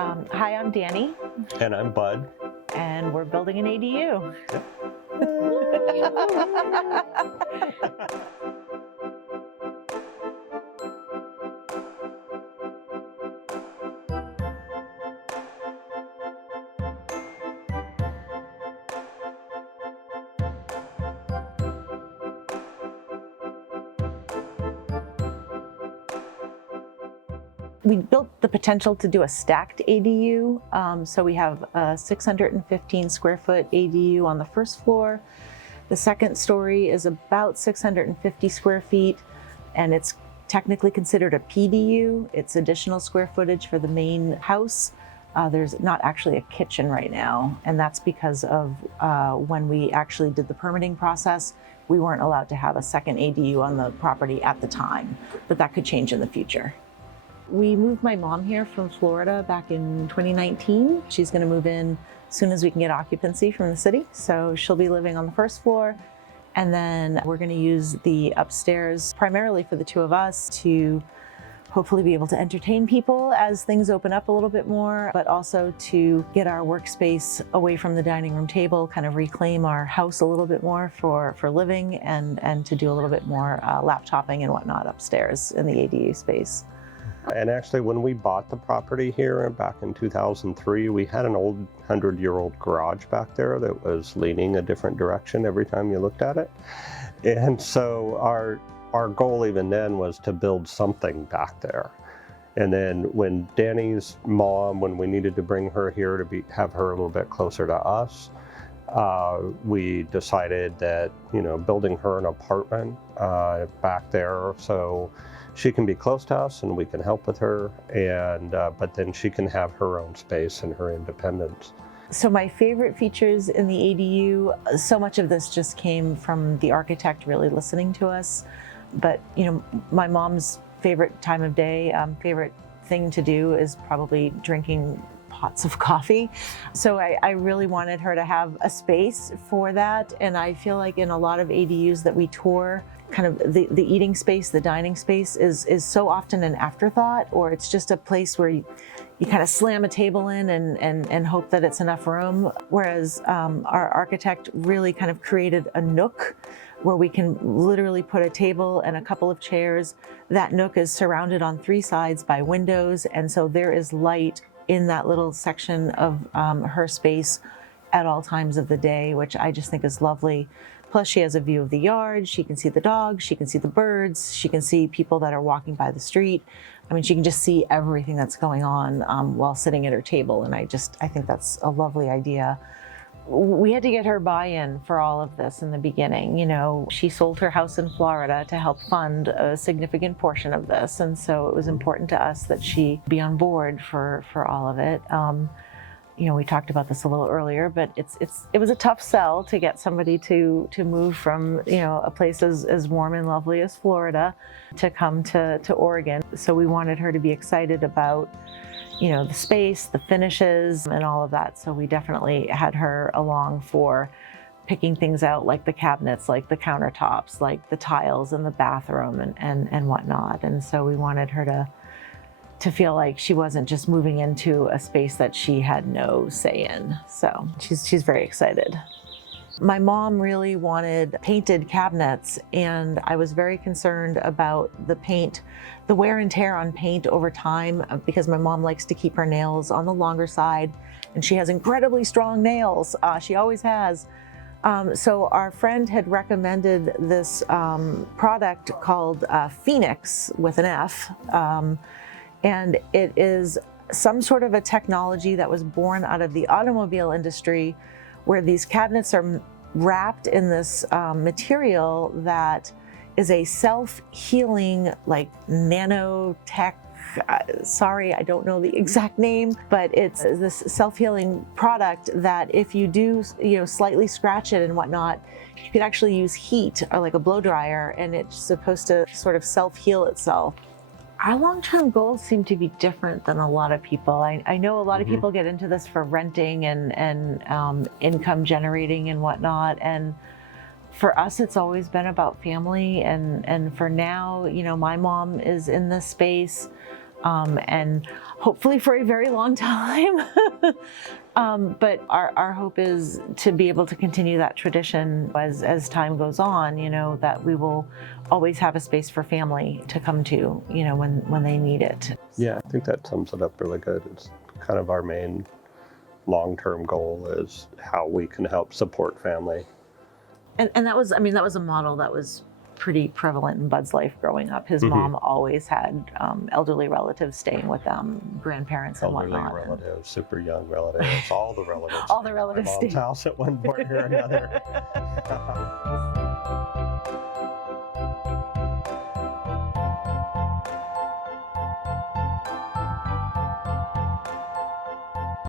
Hi, I'm Danny, And I'm Bud. and we're building an ADU. We built the potential to do a stacked ADU. So we have a 615 square foot ADU on the first floor. The second story is about 650 square feet, and it's technically considered a PDU. It's additional square footage for the main house. There's not actually a kitchen right now, and that's because of when we actually did the permitting process, we weren't allowed to have a second ADU on the property at the time, but that could change in the future. We moved my mom here from Florida back in 2019. She's going to move in as soon as we can get occupancy from the city. So she'll be living on the first floor. And then we're going to use the upstairs primarily for the two of us to hopefully be able to entertain people as things open up a little bit more, but also to get our workspace away from the dining room table, kind of reclaim our house a little bit more for living and to do a little bit more laptoping and whatnot upstairs in the ADU space. And actually, when we bought the property here back in 2003, we had an old 100-year-old garage back there that was leaning a different direction every time you looked at it. And so our goal even then was to build something back there. And then when Danny's mom, when we needed to bring her here to have her a little bit closer to us, we decided that, building her an apartment back there so she can be close to us and we can help with her, and but then she can have her own space and her independence. So my favorite features in the ADU, so much of this just came from the architect really listening to us. But my mom's favorite time of day, favorite thing to do is probably drinking pots of coffee. So I really wanted her to have a space for that. And I feel like in a lot of ADUs that we tour, kind of the eating space, the dining space is so often an afterthought, or it's just a place where you kind of slam a table in and hope that it's enough room. Whereas our architect really kind of created a nook where we can literally put a table and a couple of chairs. That nook is surrounded on three sides by windows, and so there is light in that little section of her space at all times of the day, which I just think is lovely. Plus she has a view of the yard, she can see the dogs, she can see the birds, she can see people that are walking by the street. I mean, she can just see everything that's going on while sitting at her table, and I think that's a lovely idea. We had to get her buy-in for all of this in the beginning. She sold her house in Florida to help fund a significant portion of this, and so it was important to us that she be on board for all of it. We talked about this a little earlier, but it was a tough sell to get somebody to move from a place as warm and lovely as Florida to come to Oregon. So we wanted her to be excited about the space, the finishes, and all of that. So we definitely had her along for picking things out, like the cabinets, like the countertops, like the tiles in the bathroom and whatnot. And so we wanted her to feel like she wasn't just moving into a space that she had no say in. So she's very excited. My mom really wanted painted cabinets, and I was very concerned about the paint, the wear and tear on paint over time, because my mom likes to keep her nails on the longer side, and she has incredibly strong nails. She always has. So our friend had recommended this product called Phoenix with an F. And it is some sort of a technology that was born out of the automobile industry, where these cabinets are wrapped in this material that is a self-healing, like nanotech. Sorry, I don't know the exact name, but it's this self-healing product that if you do, slightly scratch it and whatnot, you could actually use heat or like a blow dryer, and it's supposed to sort of self-heal itself. Our long-term goals seem to be different than a lot of people. I know a lot of people get into this for renting and income generating and whatnot. And for us, it's always been about family. And for now, my mom is in this space. and hopefully for a very long time. But our hope is to be able to continue that tradition as time goes on, that we will always have a space for family to come to, when they need it. Yeah, I think that sums it up really good. It's kind of our main long-term goal is how we can help support family. And that was a model that was pretty prevalent in Bud's life growing up. His mom always had elderly relatives staying with them, grandparents and Elderly whatnot. relatives, super young relatives, all the relatives. All the relatives at my mom's stayed. house at one point or another.